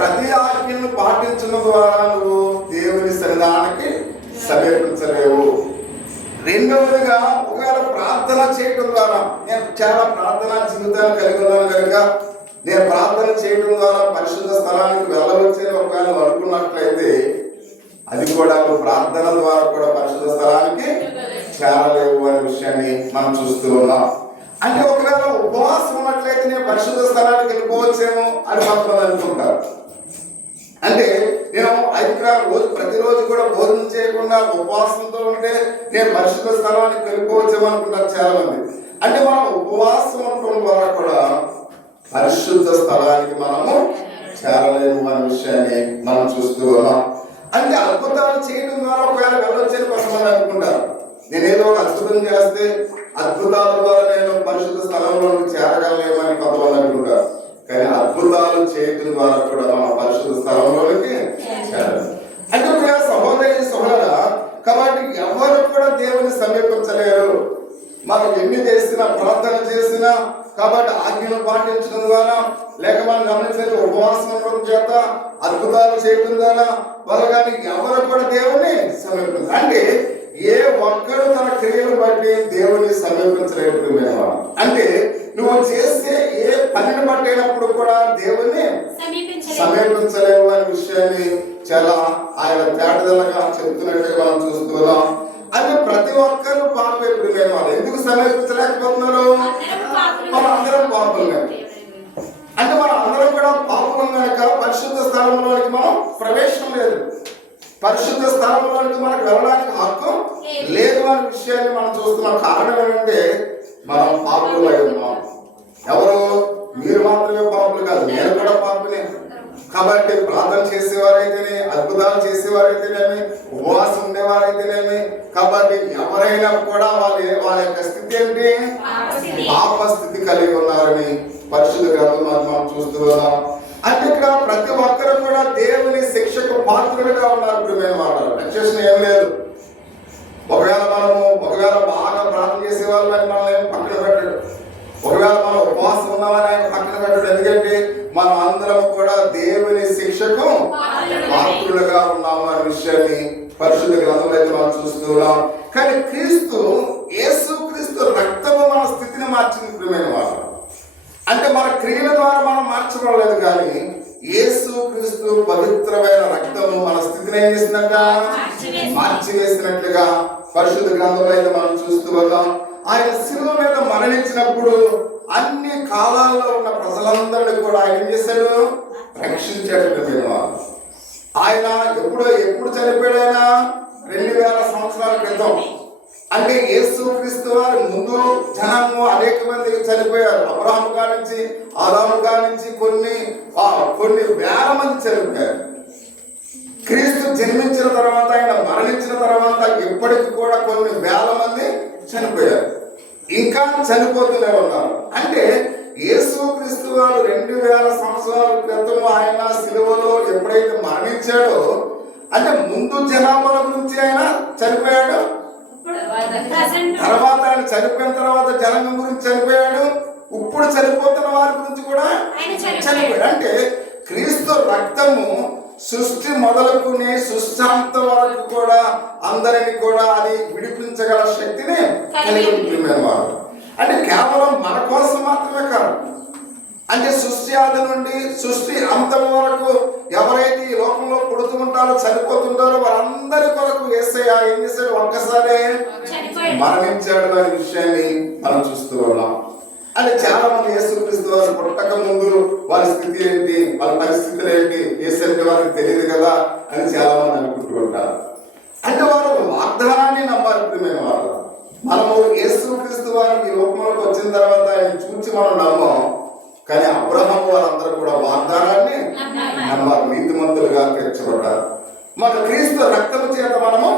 ప్రతి ఆజ్ఞను పాటించడం ద్వారా నువ్వు దేవుని సన్నిధానానికి సమీపించలేవు. రెండవదిగా ఒకవేళ ప్రార్థన చేయడం ద్వారా, నేను చాలా ప్రార్థనా జీవితాన్ని కలిగి ఉన్నాను కనుక నేను ప్రార్థన చేయడం ద్వారా పరిశుద్ధ స్థలానికి వెళ్ళవచ్చని ఒకవేళ అనుకున్నట్లయితే అది కూడా ప్రార్థన ద్వారా కూడా పరిశుద్ధ స్థలానికి చేరలేవు అనే విషయాన్ని మనం చూస్తూ ఉన్నాం. అంటే ఒకవేళ ఉపవాసం ఉన్నట్లయితే నేను పరిశుద్ధ స్థలానికి వెళ్ళిపోవచ్చేమో అని కొంతమంది అనుకుంటారు. అంటే నేను 5 రోజు ప్రతిరోజు కూడా భోజనం చేయకుండా ఉపవాసంతో ఉంటే నేను పరిశుద్ధ స్థలానికి వెళ్ళిపోవచ్చేమో అనుకుంటారు చాలా మంది. అంటే మనం ఉపవాసం ఉండటం ద్వారా కూడా పరిశుద్ధ స్థలానికి మనము చేరలేము అనే విషయాన్ని మనం చూస్తూ ఉన్నాం. అంటే అద్భుతాలు చేయడం ద్వారా ఒకవేళ వెళ్ళొచ్చని కొంతమంది అనుకుంటారు. నేనేదో ఒక అద్భుతం చేస్తే అద్భుతాల ద్వారా నేను పరిశుద్ధ స్థలంలోకి చేరగలేమని కొంతమంది అనుకుంటారు. కానీ అద్భుతాలు చేయడం ద్వారా కూడా మన పరిశుద్ధ స్థలంలోకి చేరాలి. అంటే ఒక సహోదరి సహోదర, కాబట్టి ఎవరు కూడా దేవుని సమీపించలేరు. మనం ఎన్ని చేసినా, ప్రార్థన చేసినా, కాబట్టి ఆజ్ఞను పాటించడం ద్వారా, లేక మనం గమనించిన ఉపవాసం ఉండడం చేత, అద్భుతాలు చేయడం ద్వారా వాళ్ళు కానీ ఎవరు కూడా దేవుని సమీపించారు. అంటే ఏ ఒక్కడు తన క్రియను బట్టి దేవుని సమీపించలేడు. అంటే నువ్వు చేసే ఏ పనిని బట్టైనప్పుడు కూడా దేవుని సమీపించలేవు అనే విషయాన్ని చాలా ఆయన తేటదలగా చెప్తున్నట్టుగా మనం చూస్తున్నాం. అంటే ప్రతి ఒక్కరు పాపేపుడు వాళ్ళు ఎందుకు సమీపించలేకపోతున్నారు? మన అందరం పాపులమే. అంటే మన అందరం కూడా పాపం కనుక పరిశుద్ధ స్థలంలోనికి మనం ప్రవేశం లేదు, పరిశుద్ధ స్థలంలోనికి మనకు వెళ్ళడానికి హక్కు లేదు అనే విషయాన్ని మనం చూస్తున్నాం. కారణం ఏంటంటే మనం పాపులై ఉన్నాం. ఎవరు? మీరు మాత్రమే పాపులు కాదు, నేను కూడా పాపునే. కాబట్టి ప్రార్థన చేసేవారైతేనే, అద్భుతాలు చేసేవారైతేనేమి, ఉపవాసం ఉండేవారైతేనేమి, కాబట్టి ఎవరైనా కూడా వాళ్ళ యొక్క స్థితి ఏంటి? పాప స్థితి కలిగి ఉన్నారని పరిశుద్ధ గ్రంథంలో మనం చూస్తూ ఉన్నాం. అంటే ఇక్కడ ప్రతి ఒక్కరు కూడా దేవుని శిక్షకు పాత్రులుగా ఉన్నారు. ప్రియమైన వారు, రక్షణ ఏం లేదు. ఒకవేళ బాగా ప్రార్థన చేసే వాళ్ళని మనం పక్కన పెట్టడు, ఒకవేళ మనం ఉపవాసం ఉన్నామని ఆయన పక్కన పెట్టడు. ఎందుకంటే మనం అందరం కూడా దేవుని శిక్షకు పాత్రులుగా ఉన్నాము అనే విషయాన్ని పరిశుద్ధ గ్రంథంలో అయితే మనం చూస్తున్నాం. కానీ యేసు క్రీస్తు రక్తము మన స్థితిని మార్చింది. ప్రియమైన వారు, అంటే మన క్రియల ద్వారా మనం మార్చబడలేదు, కానీ యేసు క్రీస్తు పవిత్రమైన రక్తము మన స్థితిని ఏం చేసిందంట? మార్చివేసినట్లుగా పరిశుద్ధ గ్రంథంలో అయితే మనం చూస్తూ ఉన్నాం. ఆయన శిలువ మీద మరణించినప్పుడు అన్ని కాలాల్లో ఉన్న ప్రజలందరినీ కూడా ఆయన ఏం చేశాడు? రక్షించేటటువంటి వారు. ఆయన ఎప్పుడు చనిపోయాడు? ఆయన 2000 సంవత్సరాల క్రితం. అంటే యేసు క్రీస్తు వారి ముందు జనము అనేక మంది చనిపోయారు. అబ్రహాము కాడి నుంచి, ఆదాము కాడి నుంచి కొన్ని వేల మంది చనిపోయారు. క్రీస్తు జన్మించిన తర్వాత, ఆయన మరణించిన తర్వాత ఇప్పటికి కూడా కొన్ని వేల మంది చనిపోయారు, ఇంకా చనిపోతూనే ఉన్నారు. అంటే యేసు క్రీస్తు వారు 2000 సంవత్సరాల క్రితం ఆయన సిలువలో ఎప్పుడైతే మరణించాడో, అంటే ముందు జనాభాల గురించి ఆయన చనిపోయాడు, తర్వాత ఆయన చనిపోయిన తర్వాత జనాంగం గురించి చనిపోయాడు, ఇప్పుడు చనిపోతున్న వారి గురించి కూడా చనిపోయాడు. అంటే క్రీస్తు రక్తము సృష్టి మొదలుకుని సృష్టాంత వరకు కూడా అందరిని కూడా అది విడిపించగల శక్తిని కలిగి ఉంటుంది వారు. అంటే కేవలం మన కోసం మాత్రమే కాదు, అంటే సృష్టి ఆది నుండి సృష్టి అంతం వరకు ఎవరైతే ఈ లోకంలో పుడుతూ ఉంటారో, చనిపోతుంటారో, వారందరి కొరకు యేసయ్య ఏం చేశాడు? ఒక్కసారి మరణించాడు అనే విషయాన్ని మనం చూస్తూ ఉన్నాం. అంటే చాలా మంది యేసుక్రీస్తు వారు పుట్టక ముందు వారి స్థితి ఏంటి, వాళ్ళ పరిస్థితులు ఏంటి, యేసయ్య వారికి తెలియదు కదా అని చాలా మంది అనుకుంటూ ఉంటారు. అంటే వారు వాగ్దానాన్ని నమ్మారు. ప్రియమైన వారు, మనము యేసుక్రీస్తు వారు ఈ లోకంలోకి వచ్చిన తర్వాత ఆయన చూసి మనం నమ్మం, కానీ అబ్రహాము వారందరూ కూడా వాగ్దానాన్ని నమ్మారు, నీతిమంతులుగా తీర్చబడ్డారు. మన క్రీస్తు రక్తము చేత మనము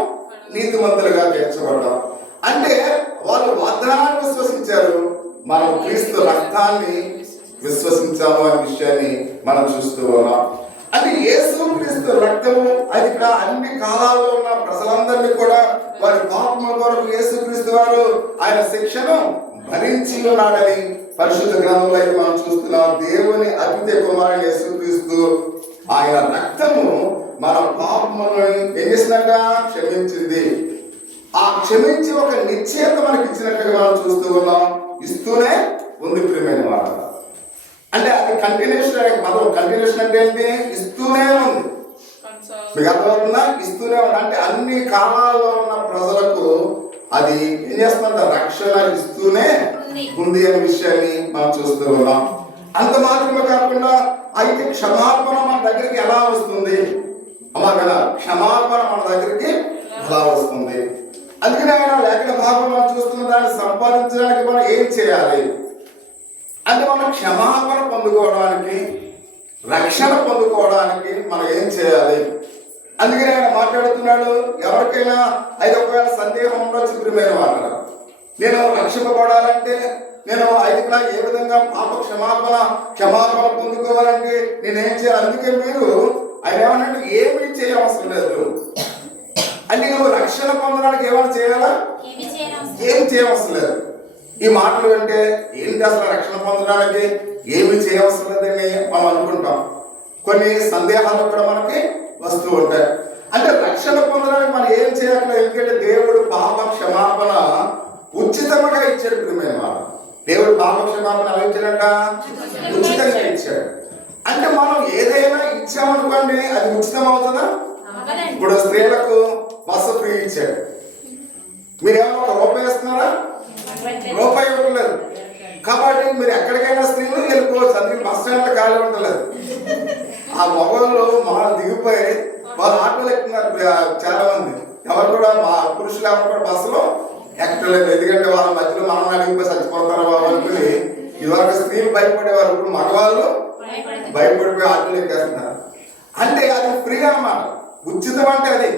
నీతిమంతులుగా తీర్చబడ్డాం. అంటే వాళ్ళు వాగ్దానాన్ని విశ్వసించారు, మనం క్రీస్తు రక్తాన్ని విశ్వసించాము అనే విషయాన్ని మనం చూస్తూ ఉన్నాం. అంటే యేసు క్రీస్తు రక్తము అది ఇక్కడ అన్ని కాలాల్లో ఉన్న ప్రజలందరినీ కూడా వారి పాపముల కొరకు యేసు క్రీస్తు వారు ఆయన శిక్షను భరించి ఉన్నాడని పరిశుద్ధ గ్రంథంలో అయితే మనం చూస్తున్నాం. దేవుని అతిథ్య కుమారుడు యేసు క్రీస్తు ఆయన రక్తము మన పాపములను ఏం చేసిందంట? క్షమించింది. ఆ క్షమించి ఒక నిశ్చయత మనకి ఇచ్చినట్టుగా మనం చూస్తూ ఉన్నాం. ఇస్తూనే ఉంది ప్రియమైన వారు. అంటే అది కంటిన్యూషన్. పదం కంటిన్యూషన్ అంటే ఏంటి? ఇస్తూనే ఉంది. మీకు అర్థమవుతుందా? ఇస్తూనే ఉంది అంటే అన్ని కాలాల్లో ఉన్న ప్రజలకు అది ఏం చేస్తుందంట? రక్షణ ఇస్తూనే ఉంది అనే విషయాన్ని మనం చూస్తూ ఉన్నాం. అంత మాత్రమే కాకుండా అయితే క్షమాపణ మన దగ్గరికి ఎలా వస్తుంది? అమ్మా కదా, క్షమాపణ మన దగ్గరికి ఎలా వస్తుంది? అందుకని ఆయన లేఖన భాగం మనం చూస్తున్న దాన్ని సంపాదించడానికి మనం ఏం చేయాలి అంటే, మనం క్షమాపణ పొందుకోవడానికి, రక్షణ పొందుకోవడానికి మనం ఏం చేయాలి? అందుకని ఆయన మాట్లాడుతున్నాడు. ఎవరికైనా అయితే ఒకవేళ సందేహం ఉండొచ్చు ప్రియమైన వాళ్ళ, నేను రక్షింపబడాలంటే, నేను అయితే ఏ విధంగా పాప క్షమాపణ పొందుకోవాలంటే నేనేం చేయాలి? అందుకే మీరు ఆయన ఏమన్నట్టు ఏమీ చేయవసరం లేదు. అంటే నువ్వు రక్షణ పొందడానికి ఏమైనా చేయాలా? ఏమి చేయవసరం లేదు. ఈ మాటలు వింటే ఏంటి అసలు రక్షణ పొందడానికి ఏమి చేయవసరం లేదని మనం అనుకుంటాం. కొన్ని సందేహాలు కూడా మనకి వస్తూ ఉంటాయి. అంటే రక్షణ పొందడానికి మనం ఏం చేయాలి? ఎందుకంటే దేవుడు పాప క్షమాపణ ఉచితంగా ఇచ్చాడు ప్రియమైన వారు. దేవుడు పాప క్షమాపణ ఎలా ఇచ్చాడంట? ఉచితంగా ఇచ్చాడు. అంటే మనం ఏదైనా ఇచ్చామనుకోండి అది ఉచితం అవుతుందా? ఇప్పుడు స్త్రీలకు బస్సు ఫ్రీ ఇచ్చాడు. మీరేమో ₹1 ఇస్తున్నారా? రూపాయి ఇవ్వట్లేదు. కాబట్టి మీరు ఎక్కడికైనా స్త్రీలు వెళ్ళిపోవచ్చు. అందుకని బస్ స్టాండ్ ఖాళీ ఉండలేదు. ఆ మొగోళ్ళు వాళ్ళు దిగిపోయి వాళ్ళు ఆటోలు ఎక్కుతున్నారు. చాలా మంది ఎవరు కూడా మా పురుషులు ఎవరు కూడా బస్సులో ఎక్కలేదు. ఎందుకంటే వాళ్ళ మధ్యలో మనం అడిగిపోయి చచ్చిపోతారు బాబు అనుకుని ఇదివరకు స్త్రీలు భయపడేవారు. ఇప్పుడు మగవాళ్ళు భయపడిపోయి ఆటోలు ఎక్కేస్తున్నారు. అంటే అది ఫ్రీ అన్నమాట. ఉచితం అంటే అది.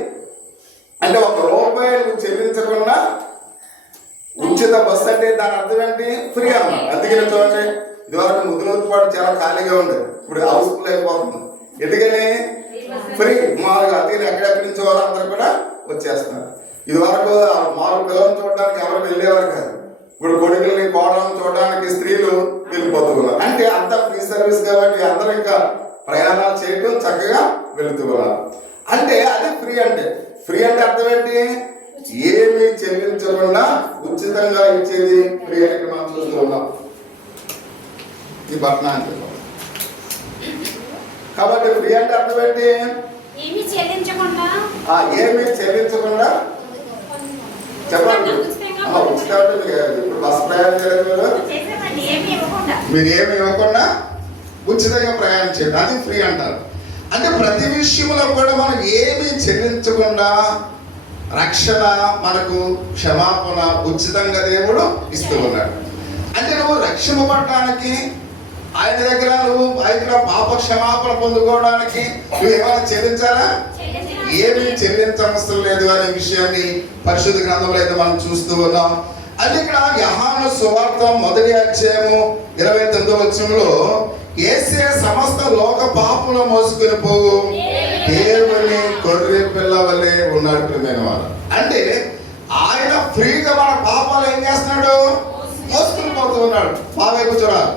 అంటే ₹1 నువ్వు చెల్లించకుండా ఉచిత బస్సు అంటే దాని అర్థం ఏంటి? ఫ్రీ అన్నమాట. అందుకని చూడండి, ఇదివరకు ముద్దులపాటు చాలా ఖాళీగా ఉండేది, ఇప్పుడు హౌస్ఫుల్ అయిపోతుంది. ఎందుకని? ఫ్రీ. మామూలుగా అందుకని ఎక్కడెక్కడి నుంచి వాళ్ళందరూ కూడా వచ్చేస్తున్నారు. ఇదివరకు మామూలు పిల్లలను చూడడానికి ఎవరు వెళ్ళేవారు కాదు. ఇప్పుడు కొడుకుల్ని కోడలను చూడడానికి స్త్రీలు వెళ్ళిపోతూ ఉన్నారు. అంటే అంత ఫ్రీ సర్వీస్ కాబట్టి అందరూ ఇంకా ప్రయాణాలు చేయడం చక్కగా వెళుతూ ఉన్నారు. అంటే అది ఫ్రీ. అంటే ఫ్రీ అంటే అర్థం ఏంటి? ఏమి చెల్లించకుండా ఉచితంగా ఇచ్చేది ఫ్రీ అని మనం చూస్తూ ఉన్నాం ఈ పట్టణానికి. కాబట్టి ఫ్రీ అంటే అర్థం ఏంటి? ఏమి చెల్లించకుండా చెప్పండి. ఉచితం అంటే ఇప్పుడు బస్సు ప్రయాణం చేయడం మీరు ఏమి ఇవ్వకుండా ఉచితంగా ప్రయాణం చేయడం అది ఫ్రీ అంటారు. అంటే ప్రతి విషయంలో కూడా మనం ఏమి చెల్లించకుండా రక్షణ, మనకు క్షమాపణ ఉచితంగా దేవుడు ఇస్తూ ఉన్నాడు. అంటే నువ్వు రక్షింపబడటానికి ఆయన దగ్గర నువ్వు ఆయన పాప క్షమాపణ పొందుకోవడానికి నువ్వు ఏమైనా చెల్లించాలా? ఏమీ చెల్లించవసరం లేదు అనే విషయాన్ని పరిశుద్ధ గ్రంథంలో అయితే మనం చూస్తూ ఉన్నాం. అది ఇక్కడ యోహాను సువార్త 1వ అధ్యాయము 29వ వచనంలో యేసే సమస్త లోక పాపముల మోసుకొని పోవు దేవుని గొర్రె పిల్ల వలె ఉన్నాడు ప్రియమైన వారు. అంటే ఆయన ఫ్రీగా మన పాపాలు ఏం చేస్తున్నాడు? మోసుకొని పోతూ ఉన్నాడు. బావైపు చూడాలి.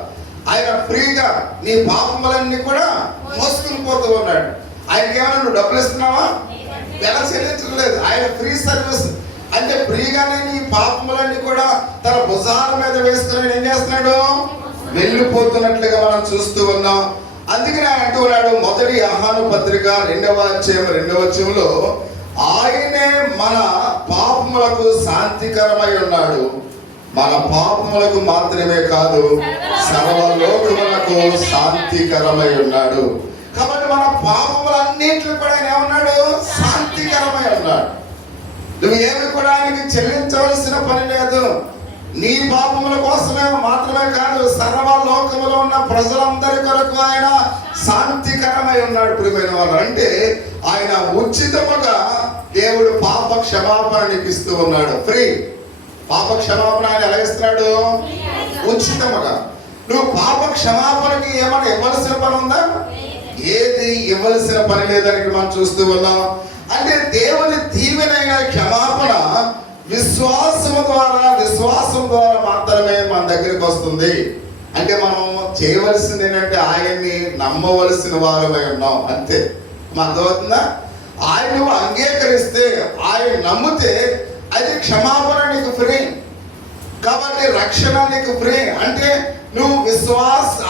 ఆయన ఫ్రీగా నీ పాపములన్నీ కూడా మోసుకొని పోతూ ఉన్నాడు. ఆయనకి ఏమైనా నువ్వు డబ్బులు ఇస్తున్నావా? ఎలా చెల్లించడం లేదు. ఆయన ఫ్రీ సర్వీస్. అంటే ఫ్రీగానే నీ పాపములన్నీ కూడా తన భుజాల మీద వేసుకుని ఏం చేస్తున్నాడు? వెళ్ళిపోతున్నట్లుగా మనం చూస్తూ ఉన్నాం. అందుకని ఆయన అంటూ ఉన్నాడు 1 యోహాను పత్రిక 2వ అధ్యాయం 2వ వచనంలో ఆయనే మన పాపములకు శాంతికరమై ఉన్నాడు. మన పాపములకు మాత్రమే కాదు సర్వలోకములకు శాంతికరమై ఉన్నాడు. కాబట్టి మన పాపములన్నింటిలో కూడా ఆయన ఏమన్నాడు? శాంతికరమై ఉన్నాడు. నువ్వు ఏమి కూడా ఆయనకి చెల్లించవలసిన పని లేదు. నీ పాపముల కోసమే మాత్రమే కాదు సర్వలోకములో ఉన్న ప్రజలందరి కొరకు ఆయన శాంతికరమై ఉన్నాడు ప్రియమైన వాళ్ళు. అంటే ఆయన ఉచితముగా దేవుడు పాప క్షమాపణ నీకు ఇస్తూ ఉన్నాడు. ఫ్రీ పాప క్షమాపణ ఆయన ఎలా ఇస్తున్నాడు? ఉచితముగా. నువ్వు పాప క్షమాపణకి ఏమైనా ఇవ్వాల్సిన పని ఉందా? ఏది ఇవ్వాల్సిన పని లేదని మనం చూస్తూ ఉన్నాం. అంటే దేవుని దీవెనైన క్షమాపణ విశ్వాసం ద్వారా మాత్రమే మన దగ్గరికి వస్తుంది. అంటే మనం చేయవలసింది ఏంటంటే ఆయన్ని నమ్మవలసిన వారమై ఉన్నాం, అంతే. అర్థమవుతుందా? ఆయన నువ్వు అంగీకరిస్తే, ఆయన నమ్మితే అది క్షమాపణ నీకు ఫ్రీ. కాబట్టి రక్షణ నీకు ఫ్రీ. అంటే నువ్వు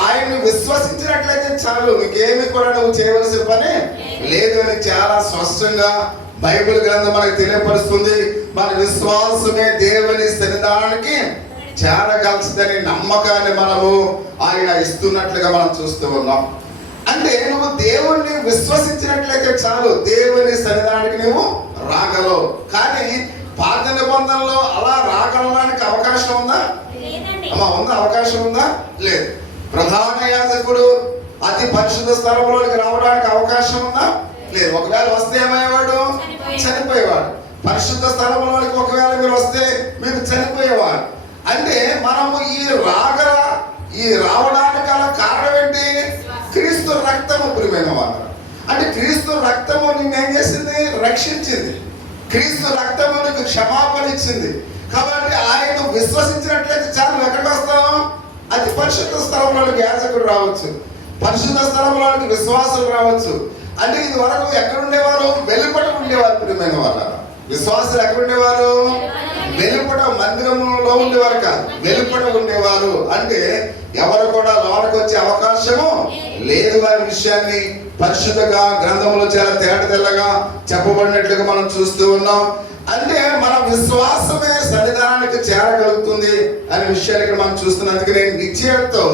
ఆయన్ని విశ్వసించినట్లయితే చాలు, నీకేమి కూడా నువ్వు చేయవలసిన పని లేదు అని చాలా స్పష్టంగా బైబిల్ గ్రంథం మనకు తెలియపరుస్తుంది. మన విశ్వాసమే దేవుని సన్నిధానానికి చేరగలదని నమ్మకాన్ని మనము ఆయన ఇస్తున్నట్లుగా మనం చూస్తూ ఉన్నాం. అంటే నువ్వు దేవుణ్ణి విశ్వసించినట్లయితే చాలు, దేవుని సన్నిధానానికి నువ్వు రాగలవు. కానీ పాత నిబంధనలో అలా రాగలడానికి అవకాశం ఉందా? అమ్మా, ఉందా? అవకాశం ఉందా? లేదు. ప్రధాన యాజకుడు అతి పరిశుద్ధ స్థలంలోకి రావడానికి అవకాశం ఉందా? లేదు. ఒకవేళ వస్తే ఏమయ్యేవాడు? చనిపోయేవాడు. పరిశుద్ధ స్థలంలోనికి ఒకవేళ మీరు వస్తే మీరు చనిపోయేవాడు. అంటే మనము ఈ రావడానికి గల కారణం ఏంటి? క్రీస్తు రక్తము. ప్రియమైన వారు, అంటే క్రీస్తు రక్తము నిన్నేం చేసింది? రక్షించింది. క్రీస్తు రక్తము నీకు క్షమాపణ ఇచ్చింది. కాబట్టి ఆయన విశ్వసించినట్లయితే చాలు, ఎక్కడికి వస్తాం? అతి పరిశుద్ధ స్థలంలోనికి యాజకుడు రావచ్చు, పరిశుద్ధ స్థలంలోనికి విశ్వాసులు రావచ్చు. అంటే ఇది వరకు ఎక్కడుండేవారు? వెలుపట ఉండేవారు. ప్రియమైన వాళ్ళ, విశ్వాసులు ఎక్కడుండేవారు? వెలుపట, మందిరంలో ఉండేవారు కాదు, వెలుపట ఉండేవారు. అంటే ఎవరు కూడా లోనకు వచ్చే అవకాశము లేదు అనే విషయాన్ని పరిశుద్ధంగా గ్రంథంలో చాలా తేటతెల్లగా చెప్పబడినట్లుగా మనం చూస్తూ ఉన్నాం. అంటే మన విశ్వాసమే సన్నిధానానికి చేరగలుగుతుంది అనే విషయాన్ని ఇక్కడ మనం చూస్తున్నందుకు నేను నిశ్చయంతో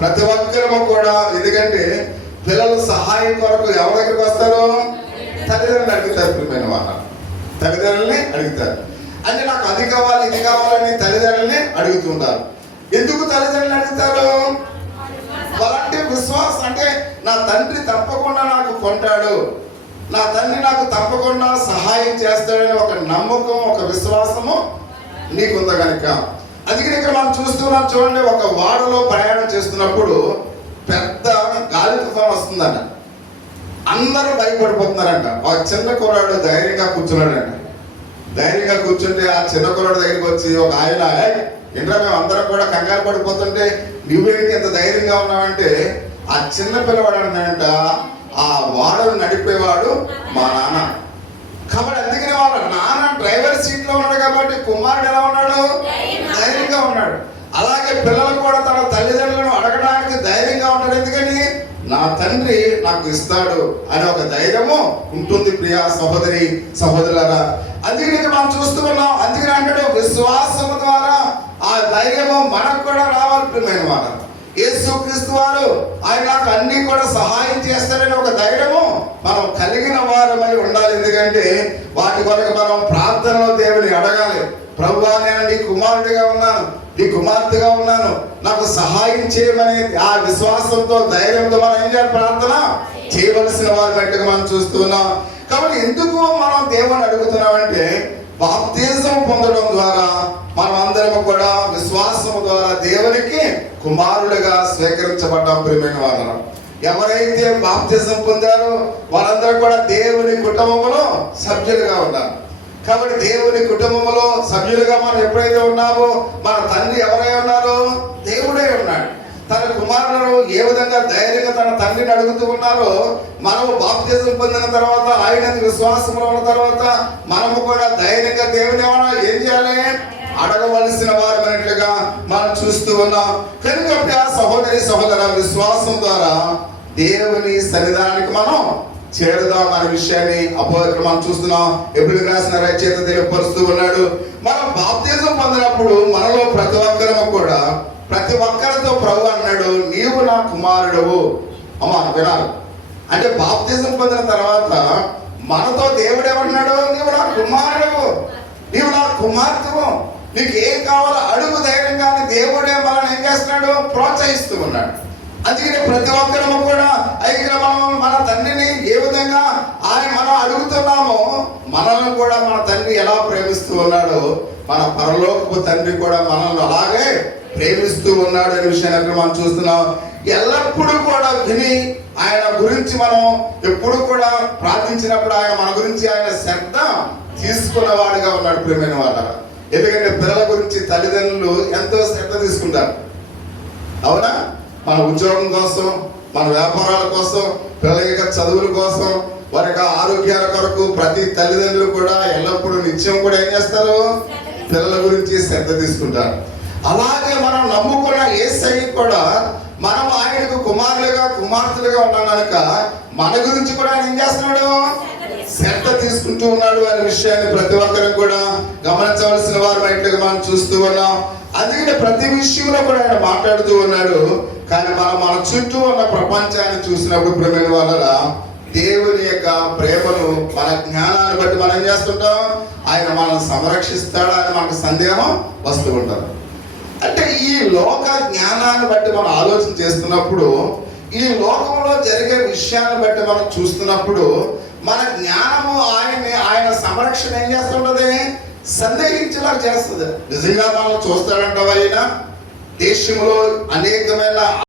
ప్రతి ఒక్కరము కూడా, ఎందుకంటే పిల్లలు సహాయం కొరకు ఎవరి దగ్గరికి వస్తారు? తల్లిదండ్రులు అడుగుతారు. ప్రియమైన వాళ్ళ, తల్లిదండ్రులని అడుగుతారు. అంటే నాకు అది కావాలి, ఇది కావాలని తల్లిదండ్రులని అడుగుతుంటారు. ఎందుకు తల్లిదండ్రులు అడుగుతారు? అలాంటి విశ్వాసం, అంటే నా తండ్రి తప్పకుండా నాకు కొంటాడు, నా తండ్రి నాకు తప్పకుండా సహాయం చేస్తాడని ఒక నమ్మకం, ఒక విశ్వాసము నీకుంది కనుక. అందుకని ఇక్కడ మనం చూస్తున్నాం. చూడండి, ఒక వాడలో ప్రయాణం చేస్తున్నప్పుడు పెద్ద గాలి తుఫాను వస్తుందంట. అందరూ భయపడిపోతున్నారంట. ఆ చిన్న కుర్రాడు ధైర్యంగా కూర్చున్నాడంట. ధైర్యంగా కూర్చుంటే ఆ చిన్న కుర్రాడు దగ్గరికి వచ్చి ఒక ఆయన, ఏంట్రా మేము అందరం కూడా కంగారు పడిపోతుంటే నువ్వేంటి ఎంత ధైర్యంగా ఉన్నావంటే, ఆ చిన్న పిల్లవాడు అంటాడంట, ఆ వాడను నడిపేవాడు మా నాన్న. కాబట్టి అందుకనే వాళ్ళ నాన్న డ్రైవర్ సీట్ లో ఉన్నాడు కాబట్టి కుమారుడు ఎలా ఉన్నాడు? ధైర్యంగా ఉన్నాడు. అలాగే పిల్లలు కూడా తన తల్లిదండ్రులను అడగడానికి ధైర్యంగా ఉంటాడు. ఎందుకని? నా తండ్రి నాకు ఇస్తాడు అనే ఒక ధైర్యము ఉంటుంది. ప్రియ సహోదరి సహోదరులారా, అందుకని మనం చూస్తూ ఉన్నాం. అందుకని అంటాడు, విశ్వాసము ద్వారా ఆ ధైర్యము మనకు కూడా రావాలి. ప్రియమైన వారు, యేసుక్రీస్తు వారు ఆయన నాకు అన్ని కూడా సహాయం చేస్తారని ఒక ధైర్యము మనం కలిగిన వారమై ఉండాలి. ఎందుకంటే వాటి కొరకు మనం ప్రార్థనలో దేవుని అడగాలి. ప్రభువా, నేను నీ కుమారుడిగా ఉన్నాను, నీ కుమార్తెగా ఉన్నాను, నాకు సహాయం చేయమని ఆ విశ్వాసంతో, ధైర్యంతో మనం ఏం చేయాలి? ప్రార్థన చేయవలసిన వారి బయటకు మనం చూస్తున్నాం. కాబట్టి ఎందుకు మనం దేవుని అడుగుతున్నామంటే, బాప్తిజం పొందడం ద్వారా మనం అందరం కూడా విశ్వాసము ద్వారా దేవునికి కుమారుడిగా స్వీకరించబడ్డాం. ప్రియమైన వాళ్ళం, ఎవరైతే బాప్తిజం పొందారో వాళ్ళందరూ కూడా దేవుని కుటుంబంలో సభ్యులుగా ఉన్నారు. కాబట్టి దేవుని కుటుంబంలో సభ్యులుగా మనం ఎప్పుడైతే ఉన్నామో, మన తండ్రి ఎవరై ఉన్నారో? దేవుడే ఉన్నాడు. తన కుమారులను ఏ విధంగా ధైర్యంగా తన తండ్రిని అడుగుతూ ఉన్నారో, మనము బాప్తిజం పొందిన తర్వాత, ఆయన విశ్వాసంలో ఉన్న తర్వాత మనము కూడా ధైర్యంగా దేవుని ఏం చేయాలి? అడగవలసిన వారమైనట్లుగా మనం చూస్తూ ఉన్నాం. కనుక ఆ సహోదరి సహోదర, విశ్వాసం ద్వారా దేవుని సన్నిధానానికి మనం చేరుదాం అనే విషయాన్ని అపోస్తులు మనం చూస్తున్నాం. ఎబ్రియులకు రాసిన రచయిత తెలియపరుస్తూ ఉన్నాడు. మనం బాప్తిజం పొందినప్పుడు మనలో ప్రతి ఒక్కరము కూడా, ప్రతి ఒక్కరితో ప్రభు అన్నాడు, నీవు నా కుమారుడవు. అమ్మా వినాలి. అంటే బాప్తిజం పొందిన తర్వాత మనతో దేవుడు ఏమన్నాడు? నీవు నా కుమారుడవు, నీవు నా కుమార్తెవు, నీకు ఏం కావాలో అడుగు ధైర్యంగా. దేవుడే మనల్ని ఏం చేస్తున్నాడు? ప్రోత్సహిస్తూ ఉన్నాడు. అందుకని ప్రతి ఒక్కరము కూడా ఇక్కడ మనం మన తండ్రిని ఏ విధంగా మనం అడుగుతున్నామో, మనల్ని కూడా మన తండ్రి ఎలా ప్రేమిస్తూ ఉన్నాడో, మన పరలోకపు తండ్రి కూడా మనల్ని అలాగే ప్రేమిస్తూ ఉన్నాడు అనే విషయాన్ని మనం చూస్తున్నాం. ఎల్లప్పుడూ కూడా విని ఆయన గురించి మనం ఎప్పుడు కూడా ప్రార్థించినప్పుడు ఆయన మన గురించి ఆయన శ్రద్ధ తీసుకున్నవాడుగా ఉన్నాడు. ప్రియమైన వాళ్ళ, ఎందుకంటే పిల్లల గురించి తల్లిదండ్రులు ఎంతో శ్రద్ధ తీసుకుంటారు. అవునా? మన ఉద్యోగం కోసం, మన వ్యాపారాల కోసం, పిల్లల యొక్క చదువుల కోసం, వారి యొక్క ఆరోగ్యాల కొరకు ప్రతి తల్లిదండ్రులు కూడా ఎల్లప్పుడూ నిత్యం కూడా ఏం చేస్తారు? పిల్లల గురించి శ్రద్ధ తీసుకుంటారు. అలాగే మనం నమ్ముకున్న యేసయ్య కూడా మనం ఆయనకు కుమారులుగా కుమార్తెలుగా ఉన్నాం కనుక మన గురించి కూడా ఆయన ఏం చేస్తున్నాడు? శ్రద్ధ తీసుకుంటూ ఉన్నాడు అనే విషయాన్ని ప్రతి ఒక్కరు కూడా గమనించవలసిన వారు బయటకు మనం చూస్తూ ఉన్నాం. అందుకని ప్రతి విషయంలో కూడా ఆయన మాట్లాడుతూ ఉన్నాడు. కానీ మనం మన చుట్టూ ఉన్న ప్రపంచాన్ని చూసినప్పుడు ప్రేమైన వాళ్ళ దేవుని యొక్క ప్రేమను, మన జ్ఞానాన్ని బట్టి మనం ఏం చేస్తుంటాం? ఆయన మనల్ని సంరక్షిస్తాడా అని మనకు సందేహం వస్తూ ఉంటుంది. అంటే ఈ లోక జ్ఞానాన్ని బట్టి మనం ఆలోచన చేస్తున్నప్పుడు, ఈ లోకంలో జరిగే విషయాన్ని బట్టి మనం చూస్తున్నప్పుడు మన జ్ఞానము ఆయన సంరక్షణ ఏం చేస్తుంటది? సందేహించేలా చేస్తుంది. నిజంగా మనం చూస్తాడంటావా? ఆయన దేశంలో అనేకమైన